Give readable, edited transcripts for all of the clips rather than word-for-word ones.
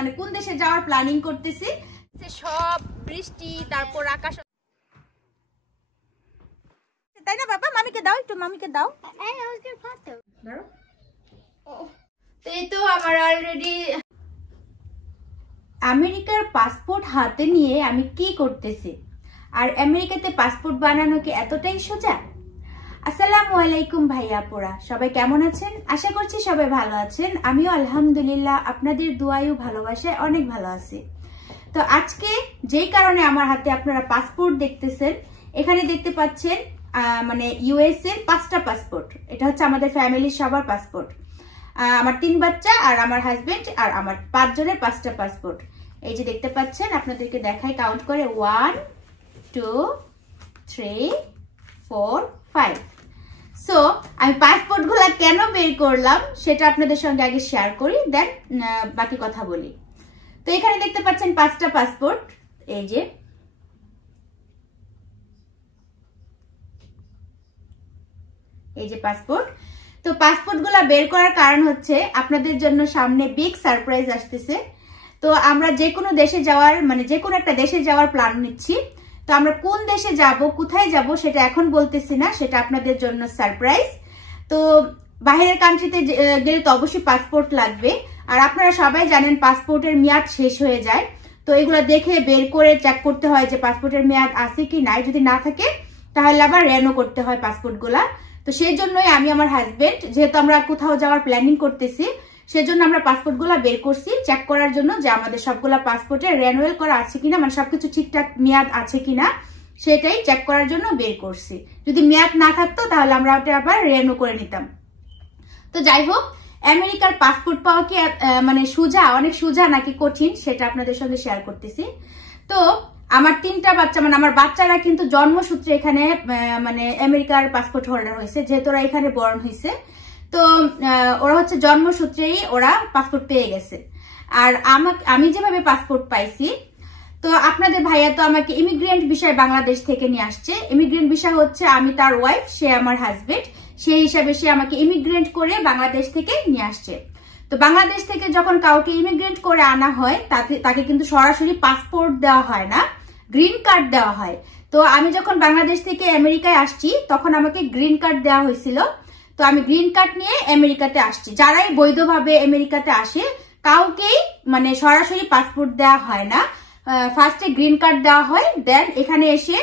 মানে কোন দেশে যাওয়ার প্ল্যানিং করতেছি। সব বৃষ্টি, তারপর আকাশ, তাই না বাবা? মামিকে দাও, একটু মামিকে দাও। তো এই তো আমার অলরেডি আমেরিকার পাসপোর্ট হাতে নিয়ে আমি কি করতেছি, আর আমেরিকাতে পাসপোর্ট বানানো কি এতটাই সোজা? আসসালামু আলাইকুম ভাইয়া পোরা, সবাই কেমন আছেন? আশা করছি সবাই ভালো আছেন। আমিও আলহামদুলিল্লাহ আপনাদের দুয়ায়ু ভালোবাসায় অনেক ভালো আছি। তো আজকে যেই কারণে আমার হাতে আপনারা পাসপোর্ট দেখতেছেন, এখানে দেখতে পাচ্ছেন মানে ইউএস এর 5টা পাসপোর্ট। এটা হচ্ছে আমাদের ফ্যামিলির সবার পাসপোর্ট। আমার 3 বাচ্চা আর আমার হাজবেন্ড আর আমার 5 জনের 5টা পাসপোর্ট। এই যে দেখতে পাচ্ছেন, আপনাদেরকে দেখাই কাউন্ট করে 1 2 3 4 5। সো আমি পাসপোর্ট গুলা কেন বের করলাম সেটা আপনাদের সঙ্গে আগে শেয়ার করি, দেন বাকি কথা বলি। তো এখানে দেখতে পাচ্ছেন 5টা পাসপোর্ট। এই যে পাসপোর্ট। তো পাসপোর্ট গুলা বের করার কারণ হচ্ছে আপনাদের জন্য সামনে বিগ সারপ্রাইজ আসতেছে। তো আমরা যে কোনো দেশে যাওয়ার মানে যে কোনো একটা দেশে যাওয়ার প্ল্যান নিচ্ছি। তো আমরা কোন দেশে যাব, কোথায় যাব সেটা এখন বলতেছি না, সেটা আপনাদের জন্য সারপ্রাইজ। তো বাইরের কান্ট্রিতে গেলে তো অবশ্যই পাসপোর্ট লাগবে, আর আপনারা সবাই জানেন পাসপোর্টের মেয়াদ শেষ হয়ে যায়। তো এগুলো দেখে বের করে চেক করতে হয় যে পাসপোর্টের মেয়াদ আছে কি নাই, যদি না থাকে তাহলে আবার রেনো করতে হয় পাসপোর্ট গুলা। তো সেই জন্যই আমি আমার হাজবেন্ড, যেহেতু আমরা কোথাও যাওয়ার প্ল্যানিং করতেছি, সেজন্য আমরা পাসপোর্ট গুলা বের করছি চেক করার জন্য যে আমাদের সবগুলা পাসপোর্টে রেনুয়াল করা আছে কিনা, মানে সবকিছু ঠিকঠাক মেয়াদ আছে কিনা সেটাই চেক করার জন্য বের করছি। যদি মেয়াদ না থাকতো তাহলে আমরা ওটা আবার রেনু করে নিতাম। তো যাই হোক, আমেরিকার পাসপোর্ট পাওয়া কি মানে সোজা, অনেক সোজা নাকি কঠিন সেটা আপনাদের সঙ্গে শেয়ার করতেছি। তো আমার 3টা বাচ্চা, মানে আমার বাচ্চারা কিন্তু জন্মসূত্রে এখানে মানে আমেরিকার পাসপোর্ট হোল্ডার হয়েছে, যেহেতু ওরা এখানে বর্ণ হয়েছে। তো ওরা হচ্ছে জন্মসূত্রেই ওরা পাসপোর্ট পেয়ে গেছে। আর আমি যেভাবে পাসপোর্ট পাইছি, তো আপনাদের ভাইয়া তো আমাকে ইমিগ্রেন্ট বিষয় বাংলাদেশ থেকে নিয়ে আসছে। ইমিগ্রেন্ট বিষয় হচ্ছে আমি তার ওয়াইফ, সে আমার হাজবেন্ড, সেই হিসাবে সে আমাকে ইমিগ্রেন্ট করে বাংলাদেশ থেকে নিয়ে আসছে। তো বাংলাদেশ থেকে যখন কাউকে ইমিগ্রেন্ট করে আনা হয় তাকে কিন্তু সরাসরি পাসপোর্ট দেওয়া হয় না, গ্রিন কার্ড দেওয়া হয়। তো আমি যখন বাংলাদেশ থেকে আমেরিকায় আসছি তখন আমাকে গ্রিন কার্ড দেওয়া হয়েছিল। তো আমি গ্রিন কার্ড নিয়ে আমেরিকাতে আসছি। যারাই বৈধভাবে আমেরিকাতে আসে কাউকেই মানে সরাসরি পাসপোর্ট দেওয়া হয় না, ফার্স্টে গ্রিন কার্ড দেওয়া হয়, দেন এখানে এসে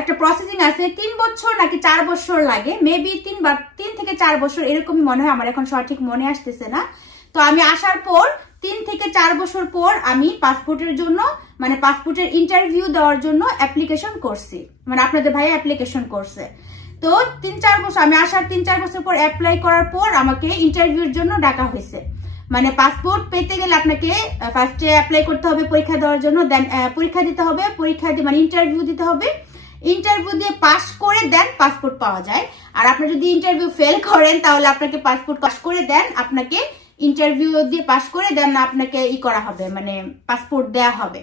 একটা প্রসেসিং আছে, 3 বছর নাকি 4 বছর লাগে, মেবি 3 থেকে 4 বছর এরকমই মনে হয়, আমার এখন সঠিক মনে আসতেছে না। তো আমি আসার পর 3 থেকে 4 বছর পর আমি পাসপোর্টের জন্য মানে পাসপোর্টের ইন্টারভিউ দেওয়ার জন্য অ্যাপ্লিকেশন করছি, মানে আপনাদের ভাইয়া অ্যাপ্লিকেশন করছে। তো 3-4 বছর আমি আসার 3-4 বছর পর অ্যাপ্লাই করার পর আমাকে ইন্টারভিউর জন্য ডাকা হয়েছে। মানে পাসপোর্ট পেতে গেলে আপনাকে ফার্স্টে অ্যাপ্লাই করতে হবে পরীক্ষা দেওয়ার জন্য, দেন পরীক্ষা দিতে হবে, পরীক্ষা দিয়ে মানে ইন্টারভিউ দিতে হবে, ইন্টারভিউ দিয়ে পাস করে দেন পাসপোর্ট পাওয়া যায়। আর আপনি যদি ইন্টারভিউ ফেল করেন তাহলে আপনাকে পাসপোর্ট পাস করে দেন, আপনাকে ইন্টারভিউ দিয়ে পাস করে দেন আপনাকে করা হবে, মানে পাসপোর্ট দেয়া হবে।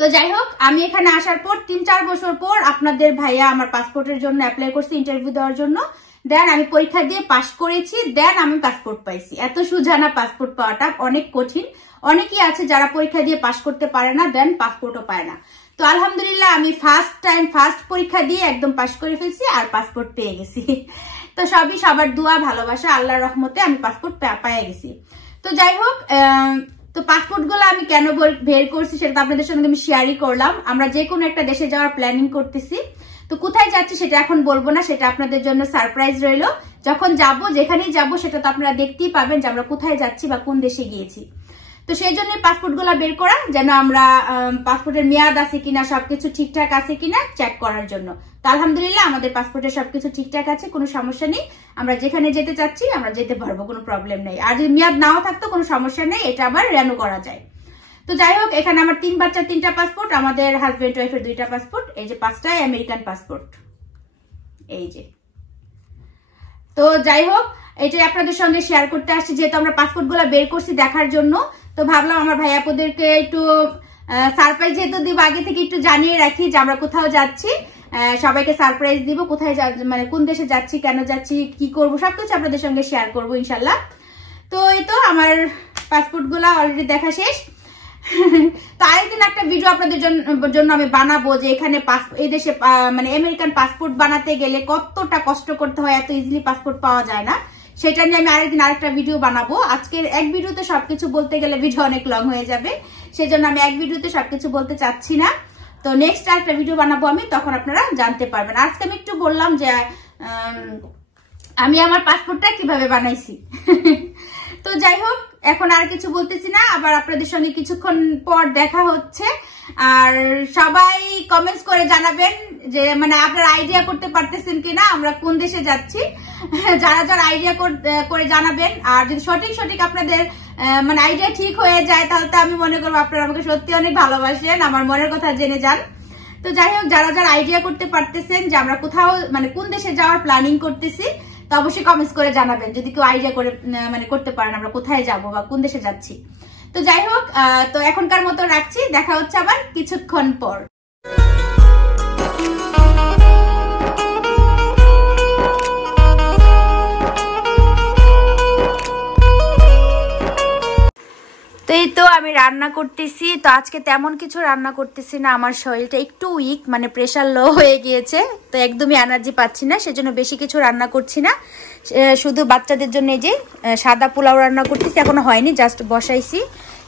তো যাই হোক, আমি এখানে আসার পর 3-4 বছর পর আপনাদের ভাইয়া আমার পাসপোর্টের জন্য অ্যাপ্লাই করছে ইন্টারভিউ দেওয়ার জন্য, দেন আমি পরীক্ষা দিয়ে পাস করেছি, দেন আমি পাসপোর্ট পাইছি। এত সোজা না পাসপোর্ট পাওয়াটা, অনেক কঠিন। অনেকেই আছে যারা পরীক্ষা দিয়ে পাস করতে পারে না, দেন পাসপোর্টও পায় না। তো আলহামদুলিল্লাহ আমি ফার্স্ট পরীক্ষা দিয়ে একদম পাস করে ফেলছি আর পাসপোর্ট পেয়ে গেছি। তো সবই সবার দোয়া ভালোবাসা, আল্লাহর রহমতে আমি পাসপোর্ট পেয়ে গেছি। তো যাই হোক, তো পাসপোর্ট গুলো আমি কেন বের করছি সেটা আপনাদের সঙ্গে আমি শেয়ারই করলাম। আমরা যে কোনো একটা দেশে যাওয়ার প্ল্যানিং করতেছি। তো কোথায় যাচ্ছি সেটা এখন বলবো না, সেটা আপনাদের জন্য সারপ্রাইজ রইলো। যখন যাব, যেখানেই যাব সেটা তো আপনারা দেখতেই পাবেন যে আমরা কোথায় যাচ্ছি বা কোন দেশে গিয়েছি। তো সেই জন্য পাসপোর্ট গুলা বের করা, যেন আমরা পাসপোর্টের মেয়াদ আছে কিনা, সবকিছু ঠিকঠাক আছে কিনা চেক করার জন্য। তো আলহামদুলিল্লাহ আমাদের পাসপোর্টের সবকিছু ঠিকঠাক আছে, কোনো সমস্যা নেই। আমরা যেখানে যেতে চাচ্ছি আমরা যেতে পারবো, কোনো প্রবলেম নেই। আর যদি মেয়াদ নাও থাকতো কোনো সমস্যা নেই, এটা আবার রেনু করা যায়। তো যাই হোক, এখানে আমার 3 বাচ্চার 3টা পাসপোর্ট, আমাদের হাজবেন্ড ওয়াইফের 2টা পাসপোর্ট, এই যে 5টাই আমেরিকান পাসপোর্ট। এই যে, তো যাই হোক, এটাই আপনাদের সঙ্গে শেয়ার করতে আসছি, যেহেতু আমরা পাসপোর্ট গুলা বের করছি দেখার জন্য। তো ভাবলাম আমার ভাইয়াপোদেরকে একটু সারপ্রাইজ যেহেতু দিব, আগে থেকে একটু জানিয়ে রাখি যে আমরা কোথাও যাচ্ছি, সবাইকে সারপ্রাইজ দিব, কোথায় মানে কোন দেশে যাচ্ছি, কেন যাচ্ছি, কি করবো, সবকিছু আপনাদের সঙ্গে শেয়ার করবো ইনশাল্লাহ। তো এই তো আমার পাসপোর্টগুলো অলরেডি দেখা শেষ। তো আরেকদিন একটা ভিডিও আপনাদের জন্য আমি বানাবো যে এখানে এই দেশে মানে আমেরিকান পাসপোর্ট বানাতে গেলে কতটা কষ্ট করতে হয়, এত ইজিলি পাসপোর্ট পাওয়া যায় না। সেটা নিয়ে আমি আরেকদিন আরেকটা ভিডিও বানাবো। আজকের এক ভিডিওতে সবকিছু বলতে গেলে ভিডিও অনেক লং হয়ে যাবে, সেজন্য আমি এক ভিডিওতে সবকিছু বলতে চাচ্ছি না। তো নেক্সট আরেকটা ভিডিও বানাবো আমি, তখন আপনারা জানতে পারবেন। আজকে আমি একটু বললাম যে আমি আমার পাসপোর্টটা কিভাবে বানাইছি। তো যাই হোক, এখন আর কিছু বলতেছি না, আবার আপনাদের সঙ্গে কিছুক্ষণ পর দেখা হচ্ছে। আর সবাই কমেন্টস করে জানাবেন যে মানে আপনারা আইডিয়া করতে পারতেছেন কিনা আমরা কোন দেশে যাচ্ছি। যারা যারা আইডিয়া করে জানাবেন। আর যদি সঠিক আপনাদের মানে আইডিয়া ঠিক হয়ে যায়, তাহলে তো আমি মনে করবো আপনারা আমাকে সত্যি অনেক ভালোবাসেন, আমার মনের কথা জেনে যান। তো যাই হোক, যারা যারা আইডিয়া করতে পারতেছেন যে আমরা কোথাও মানে কোন দেশে যাওয়ার প্ল্যানিং করতেছি, তো অবশ্যই কমেন্টস করে জানাবেন যদি কেউ আইডিয়া করে মানে করতে পারেন আমরা কোথায় যাব বা কোন দেশে যাচ্ছি। তো যাই হোক, তো এখনকার মতো রাখছি, দেখা হচ্ছে আবার কিছুক্ষণ পর। তো এই তো আমি রান্না করতেছি। তো আজকে তেমন কিছু রান্না করতেছি না, আমার শরীরটা একটু উইক, মানে প্রেশার লো হয়ে গিয়েছে, তো একদমই এনার্জি পাচ্ছি না, সেজন্য বেশি কিছু রান্না করছি না। শুধু বাচ্চাদের জন্য যে সাদা পোলাও রান্না করতেছি, এখনো হয়নি, জাস্ট বসাইছি।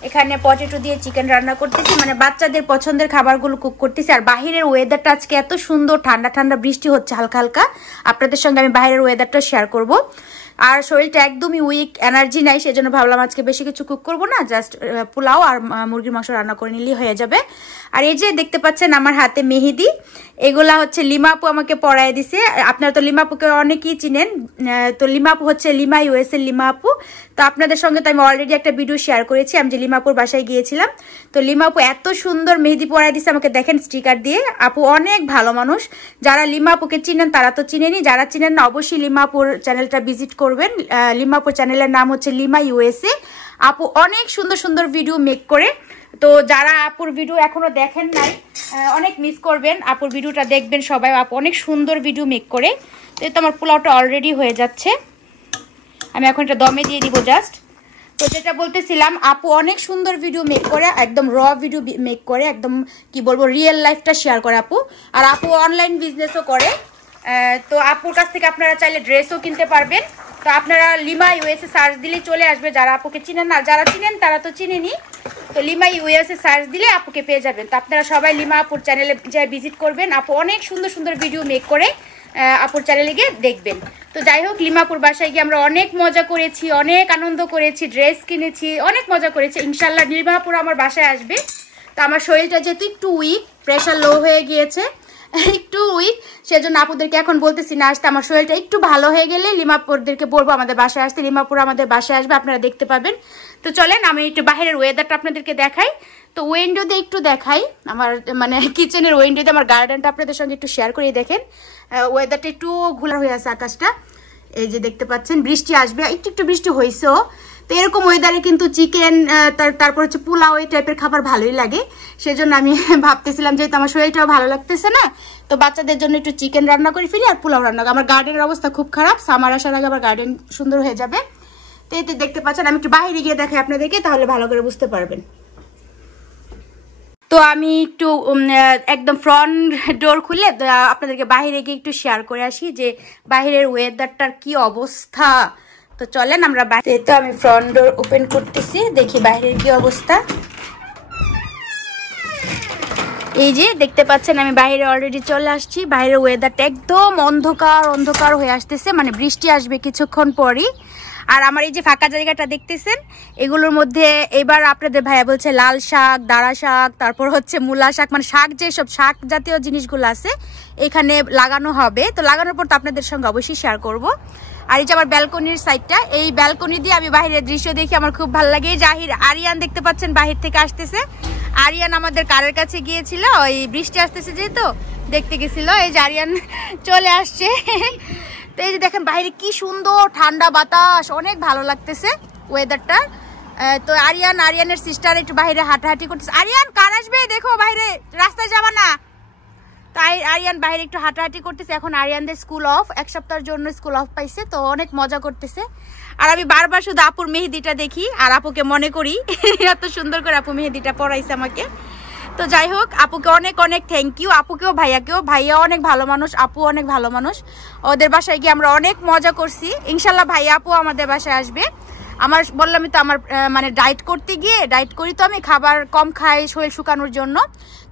এখানে পটেটো দিয়ে চিকেন রান্না করতেছি, মানে বাচ্চাদের পছন্দের খাবারগুলো কুক করতেছি। আর বাহিরের ওয়েদারটা আজকে এত সুন্দর, ঠান্ডা ঠান্ডা বৃষ্টি হচ্ছে হালকা হালকা। আপনাদের সঙ্গে আমি বাহিরের ওয়েদারটা শেয়ার করব। আর শরীরটা একদমই উইক, এনার্জি নাই, সেজন্য ভাবলাম আজকে বেশি কিছু কুক করবো না, জাস্ট পোলাও আর মুরগির মাংস রান্না করে নিলেই হয়ে যাবে। আর এই যে দেখতে পাচ্ছেন আমার হাতে মেহেদি, এগুলা হচ্ছে লিমা আপু আমাকে পরায় দিছে। আপনারা তো লিমা আপুকে অনেকেই চিনেন, তো লিমা আপু হচ্ছে লিমা ইউএস এর লিমা আপু। তো আপনাদের সঙ্গে তো আমি অলরেডি একটা ভিডিও শেয়ার করেছি, আমি যে লিমা আপুর বাসায় গিয়েছিলাম। তো লিমা আপু এত সুন্দর মেহেদি পরায় দিছে আমাকে, দেখেন স্টিকার দিয়ে। আপু অনেক ভালো মানুষ, যারা লিমা আপুকে চিনেন তারা তো চিনেনি, যারা চিনেন না অবশ্যই লিমা আপুর চ্যানেলটা ভিজিট করবেন। লিমা আপুর চ্যানেলের নাম হচ্ছে লিমা ইউএসএ। আপু অনেক সুন্দর সুন্দর ভিডিও মেক করে। তো যারা আপুর ভিডিও এখনো দেখেন নাই, অনেক মিস করবেন, আপুর ভিডিওটা দেখবেন সবাই। আপু অনেক সুন্দর ভিডিও মেক করে। তো এই তো আমার পোলাওটা অলরেডি হয়ে যাচ্ছে, আমি এখন এটা দমে দিয়ে দিব জাস্ট। তো যেটা বলতেছিলাম, আপু অনেক সুন্দর ভিডিও মেক করে, একদম র ভিডিও মেক করে, একদম কি বলবো রিয়েল লাইফটা শেয়ার করে আপু। আর আপু অনলাইন বিজনেসও করে। তো আপুর কাছ থেকে আপনারা চাইলে ড্রেসও কিনতে পারবেন। তো আপনারা লিমা ইউএসএ সার্চ দিলেই চলে আসবে, যারা আপুকে চিনেন না, যারা চিনেন তারা তো চিনেনি। তো লিমা ইউএসএ সার্চ দিলে আপুকে পেয়ে যাবেন। তো আপনারা সবাই লিমা আপুর চ্যানেলে যাই ভিজিট করবেন, আপু অনেক সুন্দর সুন্দর ভিডিও মেক করে, আপুর চ্যানেলে গিয়ে দেখবেন। তো যাই হোক, লিমাপুর বাসায় গিয়ে আমরা অনেক মজা করেছি, অনেক আনন্দ করেছি, ড্রেস কিনেছি, অনেক মজা করেছি। ইনশাল্লাহ লিমাপুর আমার বাসায় আসবে। তো আমার শরীরটা যেহেতু একটু উইক, প্রেশার লো হয়ে গিয়েছে, একটু উইক, সেজন্য আপুদেরকে এখন বলতেছি না আসতে। আমার শরীরটা একটু ভালো হয়ে গেলে লিমাপুরদেরকে বলবো আমাদের বাসায় আসতে, লিমাপুর আমাদের বাসায় আসবে, আপনারা দেখতে পাবেন। তো চলেন আমি একটু বাইরের ওয়েদারটা আপনাদেরকে দেখাই। তো উইন্ডোতে একটু দেখাই, আমার মানে কিচেনের উইন্ডোতে আমার গার্ডেনটা আপনাদের সঙ্গে একটু শেয়ার করে দেখেন। ওয়েদারটা একটু ঘোলা হয়ে আছে আকাশটা, এই যে দেখতে পাচ্ছেন বৃষ্টি আসবে, একটু একটু বৃষ্টি হয়েছেও। তো এরকম ওয়েদারে কিন্তু চিকেন তারপর হচ্ছে পোলাও এই টাইপের খাবার ভালোই লাগে। সেজন্য আমি ভাবতেছিলাম যেহেতু আমার শরীরটাও ভালো লাগতেছে না, তো বাচ্চাদের জন্য একটু চিকেন রান্না করে ফেলি আর পোলাও রান্না। আমার গার্ডেনের অবস্থা খুব খারাপ, সামার আসার আগে আবার গার্ডেন সুন্দর হয়ে যাবে। তো এতে দেখতে পাচ্ছেন, আমি একটু বাইরে গিয়ে দেখাই আপনাদেরকে, তাহলে ভালো করে বুঝতে পারবেন। তো আমি একটু একদম ফ্রন্ট ডোর খুলে আপনাদেরকে বাইরে গিয়ে একটু শেয়ার করে আসি যে বাইরের ওয়েদারটার কি অবস্থা। তো চলেন আমরা বাইরে, তো আমি ফ্রন্ট ডোর ওপেন করতেছি, দেখি বাইরের কি অবস্থা। এই যে দেখতে পাচ্ছেন আমি বাইরে অলরেডি চলে আসছি। বাইরের ওয়েদারটা একদম অন্ধকার অন্ধকার হয়ে আসতেছে, মানে বৃষ্টি আসবে কিছুক্ষণ পরই। আর আমার এই যে ফাঁকা জায়গাটা দেখতেছেন, এগুলোর মধ্যে এবার আপনাদের ভাইয়া বলছে লাল শাক, দাঁড়া শাক, তারপর হচ্ছে মূলা শাক, মানে শাক যেসব শাক জাতীয় জিনিসগুলো আছে এখানে লাগানো হবে। তো লাগানোর পর তো আপনাদের সঙ্গে অবশ্যই শেয়ার করব। আর এই যে আমার ব্যালকনির সাইডটা, এই ব্যালকনি দিয়ে আমি বাহিরের দৃশ্য দেখি, আমার খুব ভালো লাগে। জাহির আরিয়ান দেখতে পাচ্ছেন বাহির থেকে আসতেছে। আরিয়ান আমাদের কারের কাছে গিয়েছিল, ওই বৃষ্টি আসতেছে যেহেতু দেখতে গেছিল। এই যে আরিয়ান চলে আসছে। তো এই যে দেখেন বাইরে কি সুন্দর ঠান্ডা বাতাস, অনেক ভালো লাগতেছে ওয়েদারটা। তো আরিয়ানের সিস্টার একটু বাইরে হাঁটাহাঁটি করতেছে। আরিয়ান কার আসবে দেখো, বাইরে রাস্তায় যাবা না। তো তাই আরিয়ান বাইরে একটু হাঁটাহাঁটি করতেছে। এখন আরিয়ানদের স্কুল অফ, এক সপ্তাহের জন্য স্কুল অফ পাইছে, তো অনেক মজা করতেছে। আর আমি বারবার শুধু আপুর মেহেদিটা দেখি আর আপুকে মনে করি, এত সুন্দর করে আপু মেহেদিটা পরাইছে আমাকে। তো যাই হোক, আপুকে অনেক অনেক থ্যাংক ইউ, আপুকেও ভাইয়াকেও। ভাইয়া অনেক ভালো মানুষ, আপু অনেক ভালো মানুষ। ওদের বাসায় গিয়ে আমরা অনেক মজা করছি। ইনশাল্লাহ ভাইয়া আপু আমাদের বাসায় আসবে। আমার বললামই তো, আমার মানে ডায়েট করতে গিয়ে, ডায়েট করি তো আমি, খাবার কম খাই শরীর শুকানোর জন্য।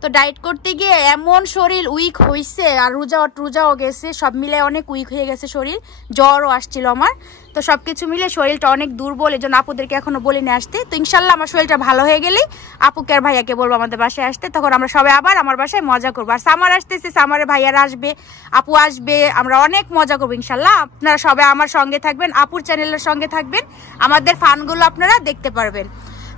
তো ডায়েট করতে গিয়ে এমন শরীর উইক হয়েছে, আর রোজাও গেছে, সব মিলে অনেক উইক হয়ে গেছে শরীর, জ্বরও আসছিল আমার। তো সব কিছু মিলে শরীরটা অনেক দুর্বল, এই জন্য আপুদেরকে এখনো বলিনি আসতে। তো ইনশাল্লাহ আমার শরীরটা ভালো হয়ে গেলেই আপুকে আর ভাইয়াকে বলবো আমাদের বাসায় আসতে, তখন আমরা সবাই আবার আমার বাসায় মজা করবো। আর সামার আসতেছে, সামারে ভাইয়ারা আসবে, আপু আসবে, আমরা অনেক মজা করবো ইনশাল্লাহ। আপনারা সবাই আমার সঙ্গে থাকবেন, আপুর চ্যানেলের সঙ্গে থাকবেন, আমাদের ফানগুলো আপনারা দেখতে পারবেন।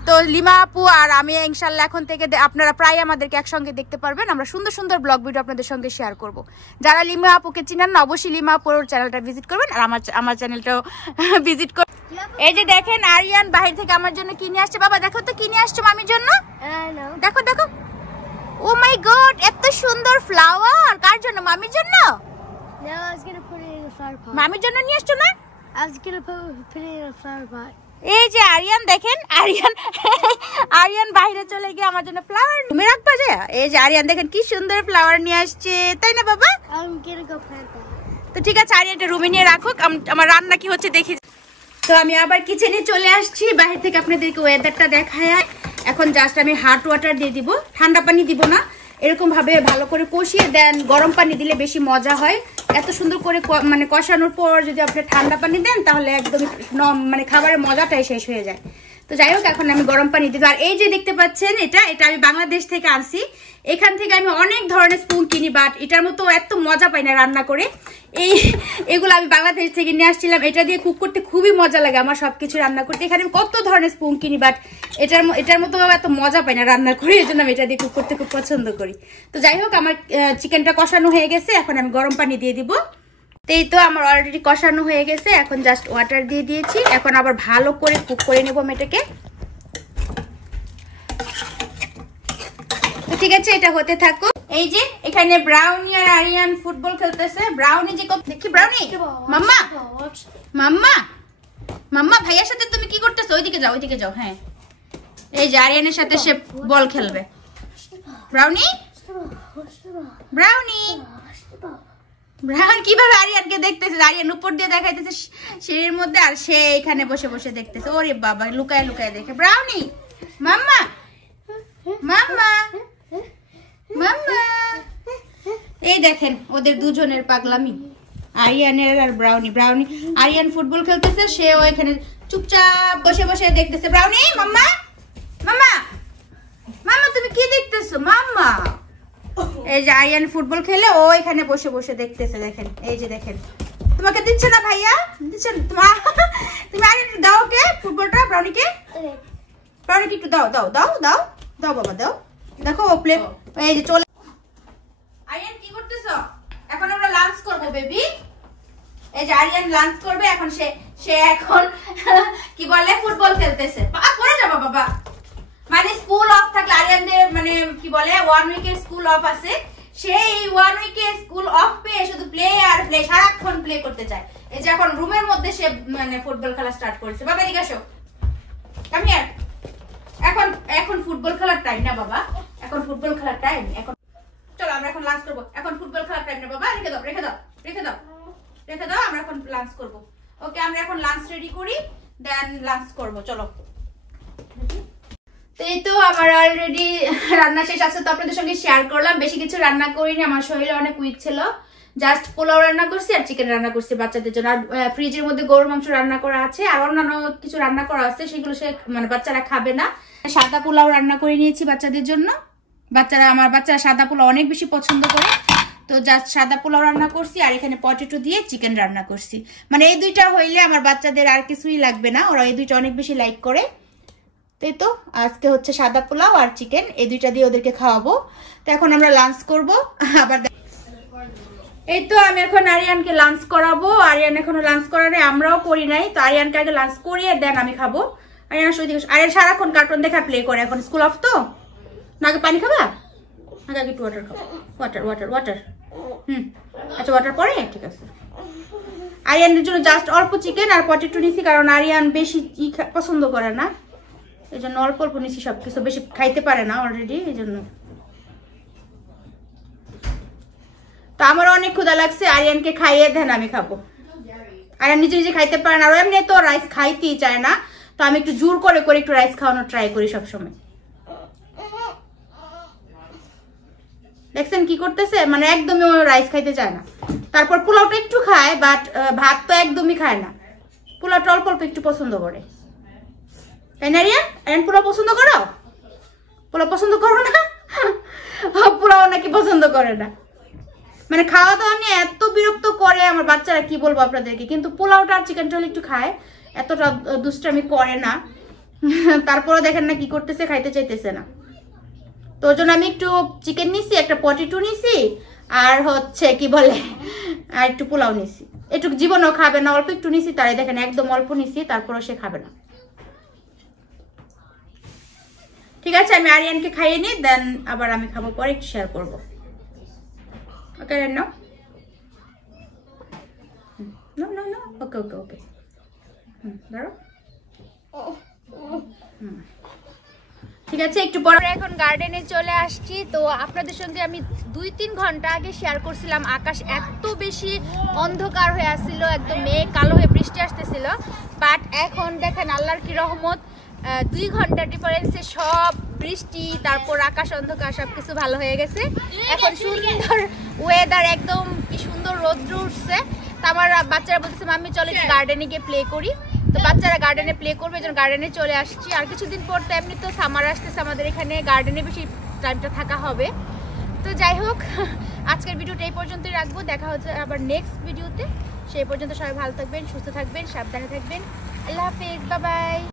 তো লিমা আপু আর আমি ইনশাল্লাহ এখন থেকে আপনারা প্রায় আমাদেরকে একসঙ্গে দেখতে পারবেন। আমরা সুন্দর সুন্দর ব্লগ ভিডিও আপনাদের সঙ্গে শেয়ার করব। যারা লিমা আপুকে চিনেন না, অবশ্যই লিমা আপুর চ্যানেলটা ভিজিট করবেন, আর আমার চ্যানেলটাও ভিজিট করবেন। এই যে দেখেন আরিয়ান বাহির থেকে আমার জন্য কিনে আসছে। বাবা দেখো তো কিনে আসছো মামির জন্য, দেখো দেখো। ও মাই গড, এত সুন্দর ফ্লাওয়ার। কার জন্য? মামির জন্য? মামির জন্য নিয়ে আসছো না? এই যে আরিয়ান দেখেন, আরিয়ান বাইরে চলে গিয়ে আমার জন্য ফ্লাওয়ার রুমে রাখবা যায়। এই যে আরিয়ান দেখেন কি সুন্দর ফ্লাওয়ার নিয়ে আসছে, তাই না বাবা? তো ঠিক আছে, আরিয়ানটা রুমে নিয়ে রাখুক, আমার রান্না কি হচ্ছে দেখি। তো আমি আবার কিচেনে চলে আসছি, বাইরে থেকে আপনাদেরকে ওয়েদারটা দেখায়। এখন জাস্ট আমি হট ওয়াটার দিয়ে দিব, ঠান্ডা পানি দিব না, এরকম ভাবে ভালো করে কষিয়ে দেন। গরম পানি দিলে বেশি মজা হয়। এত সুন্দর করে মানে কষানোর পর যদি আপনি ঠান্ডা পানি দেন, তাহলে একদম মানে খাবারের মজাটাই শেষ হয়ে যায়। তো যাই হোক, এখন আমি গরম পানি দিব। আর এই যে দেখতে পাচ্ছেন, এটা আমি বাংলাদেশ থেকে আনছি। এখান থেকে আমি অনেক ধরনের স্পুন কিনি, বাট এটার মতো এত মজা পাই না রান্না করে। এগুলো আমি বাংলাদেশ থেকে নিয়ে আসছিলাম। এটা দিয়ে কুক করতে খুবই মজা লাগে আমার, সবকিছু রান্না করতে। এখানে আমি কত ধরনের স্পুন কিনি, বাট এটার মতো এত মজা পাই না রান্না করে, এই জন্য আমি এটা দিয়ে কুক করতে খুব পছন্দ করি। তো যাই হোক, আমার চিকেনটা কষানো হয়ে গেছে, এখন আমি গরম পানি দিয়ে দিব। এই তো আমার অলরেডি কষানো হয়ে গেছে, এখন জাস্ট ওয়াটার দিয়ে দিয়েছি। এখন আবার ভালো করে কুক করে নেব মেয়েটাকে। তো ঠিক আছে, এটা হতে থাকুক। এই যে এখানে ব্রাউনি আর আরিয়ান ফুটবল খেলতেছে। ব্রাউনি যে দেখি, ব্রাউনি মাম্মা মাম্মা মাম্মা ভাইয়ার সাথে তুমি কি করতেছো? ওইদিকে যাও, ওইদিকে যাও। হ্যাঁ, এই যে আরিয়ানের সাথে সে বল খেলবে। ব্রাউনি ব্রাউনি ব্রাউন কিভাবে আরিয়ানকে দেখতেছে, আরিয়ান উপর দিয়ে দেখাইতেছে সিঁড়ির মধ্যে, আর সে এখানে বসে বসে দেখতেছে। ওরে বাবা, লুকায় লুকায় দেখে। ব্রাউনি মাম্মা মাম্মা মাম্মা। এই দেখেন ওদের দুজনের পাগলামি, আরিয়ানের আর ব্রাউনি। আরিয়ান ফুটবল খেলতেছে, সেও এখানে চুপচাপ বসে বসে দেখতেছে। ব্রাউনি মাম্মা মাম্মা মাম্মা, তুমি কি দেখতেছো মাম্মা? এই যে আরিয়ান ফুটবল খেলে ও এখানে বসে বসে দেখতেছে। দেখেন, এই যে দেখেন, তোমাকে দিচ্ছে না ভাইয়া, দিচ্ছে না। তুমি আরিয়ান দাও কে ফুটবলটা, ব্রাউনিকে একটু দাও দাও দাও দাও দাও বাবা দাও। দেখো ও প্লে, এই যে চলে। আরিয়ান কি করতেছো? এখন আমরা লাঞ্চ করব বেবি। এই যে আরিয়ান লাঞ্চ করবে এখন। সে এখন কি বলে, ফুটবল খেলতেছে। পড়ে যাবো বাবা। মানে স্কুল অফ থাকলে আরিয়ানদের মানে কি বলে 1 উইকের স্কুল অফ আছে, সেই 1 উইকের স্কুল অফ পেয়ে শুধু প্লে আর প্লে, সারাক্ষণ প্লে করতে চায়। এই যে এখন রুমের মধ্যে সে মানে ফুটবল খেলা স্টার্ট করেছে। বাবা এদিকে আসো, কাম হিয়ার। এখন ফুটবল খেলার টাইম না বাবা, এখন ফুটবল খেলার টাইম। এখন চলো আমরা এখন লাঞ্চ করবো। এখন ফুটবল খেলার টাইম না বাবা, রেখে দাও রেখে দাও রেখে দাও রেখে দাও। আমরা এখন লাঞ্চ করবো। ওকে, আমরা এখন লাঞ্চ রেডি করি, দেন লাঞ্চ করবো। চলো। এই তো আমার অলরেডি রান্না শেষ আছে, তো আপনাদের সঙ্গে শেয়ার করলাম। বেশি কিছু রান্না করিনি, আমার শরীরে অনেক উইক ছিল। জাস্ট পোলাও রান্না করছি আর চিকেন রান্না করছি বাচ্চাদের জন্য। আর ফ্রিজের মধ্যে গরুর মাংস রান্না করা আছে, আর অন্যান্য কিছু রান্না করা আছে, সেগুলো সে মানে বাচ্চারা খাবে না। সাদা পোলাও রান্না করে নিয়েছি বাচ্চাদের জন্য। আমার বাচ্চারা সাদা পোলাও অনেক বেশি পছন্দ করে, তো জাস্ট সাদা পোলাও রান্না করছি। আর এখানে পটেটো দিয়ে চিকেন রান্না করছি। মানে এই দুইটা হইলে আমার বাচ্চাদের আর কিছুই লাগবে না, ওরা এই দুইটা অনেক বেশি লাইক করে। তাই তো আজকে হচ্ছে সাদা পোলাও আর চিকেন, এই দুইটা দিয়ে ওদেরকে খাওয়াবো। তো এখন আমরা লাঞ্চ করবো আবার। এই তো আমি এখন আরিয়ানকে লাঞ্চ করাবো। আরিয়ান এখনো লাঞ্চ করা নেই, আমরাও করি নাই। তো আরিয়ানকে আগে লাঞ্চ করিয়ে দেন আমি খাবো। আরিয়ান সারাক্ষণ কার্টুন দেখা প্লে করে, এখন স্কুল অফ তো। না আগে পানি খাবা? আগে একটু ওয়াটার খাও, ওয়াটার ওয়াটার ওয়াটার। আচ্ছা ওয়াটার পরে ঠিক আছে। আরিয়ানের জন্য জাস্ট অল্প চিকেন আর পটেটো নিছি, কারণ আরিয়ান বেশি পছন্দ করে না, এই জন্য অল্প অল্প নিছি সবকিছু, বেশি খাইতে পারে না অলরেডি, এই জন্য। তো আমার অনেক ক্ষুধা লাগছে, আরিয়ানকে খাইয়ে দেন আমি খাবো। আরিয়ান নিজে নিজে খাইতে পারে না, আর এমনি তো রাইস খাইতেই চায় না, তো আমি একটু জোর করে করে একটু রাইস খাওয়ানোর ট্রাই করি সবসময়। দেখছেন কি করতেছে, মানে একদমই ও রাইস খাইতে চায় না। তারপর পোলাওটা একটু খায়, বাট ভাত তো একদমই খায় না, পোলাওটা অল্প অল্প একটু পছন্দ করে, তাই না আরিয়ান? আরিয়ান পোলাও পছন্দ করো? পোলাও পছন্দ করো না? পোলাও নাকি পছন্দ করে না, মানে খাওয়া দাওয়া নিয়ে এত বিরক্ত করে আমার বাচ্চারা, কি বলবো আপনাদেরকে। কিন্তু পোলাওটা আর চিকেনটা একটু খায়, এতটা দুষ্টামি করে না। তারপরে দেখেন না কি করতেছে, খাইতে চাইতেছে না। তো ওর জন্য আমি একটু চিকেন নিছি, একটা পটেটো নিছি, আর হচ্ছে কি বলে আর একটু পোলাও নিছি। একটু জীবনও খাবে না, অল্প একটু নিছি, তাই দেখেন একদম অল্প নিছি, তারপরও সে খাবে না। ঠিক আছে, আমি আরিয়ানকে খাইয়ে নিই, দেন আবার আমি খাবো, পরে একটু শেয়ার করবো। Okay no no no no, okay okay okay, ধরো। ঠিক আছে, একটু পরে এখন গার্ডেনে চলে আসছি। তো আপনাদের সঙ্গে আমি 2-3 ঘন্টা আগে শেয়ার করছিলাম আকাশ এত বেশি অন্ধকার হয়ে আসছিল, একদম মেঘ কালো হয়ে বৃষ্টি আসতেছিল, বাট এখন দেখেন আল্লাহর কি রহমত, 2 ঘন্টা ডিফারেন্সে সব বৃষ্টি, তারপর আকাশ অন্ধকার সবকিছু ভালো হয়ে গেছে। এখন সুন্দর ওয়েদার, একদম কি সুন্দর রৌদ্র উঠছে। তো আমার বাচ্চারা বলতেছে মাম্মি চলো গার্ডেনে গিয়ে প্লে করি, তো বাচ্চারা গার্ডেনে প্লে করবে, এই জন্য গার্ডেনে চলে আসছি। আর কিছুদিন পর তো এমনি তো সামার আসতেছে, আমাদের এখানে গার্ডেনে বেশি টাইমটা থাকা হবে। তো যাই হোক, আজকের ভিডিওটা এই পর্যন্তই রাখবো, দেখা হচ্ছে আবার নেক্সট ভিডিওতে। সেই পর্যন্ত সবাই ভালো থাকবেন, সুস্থ থাকবেন, সাবধানে থাকবেন। আল্লাহ হাফেজ, বাই বাই।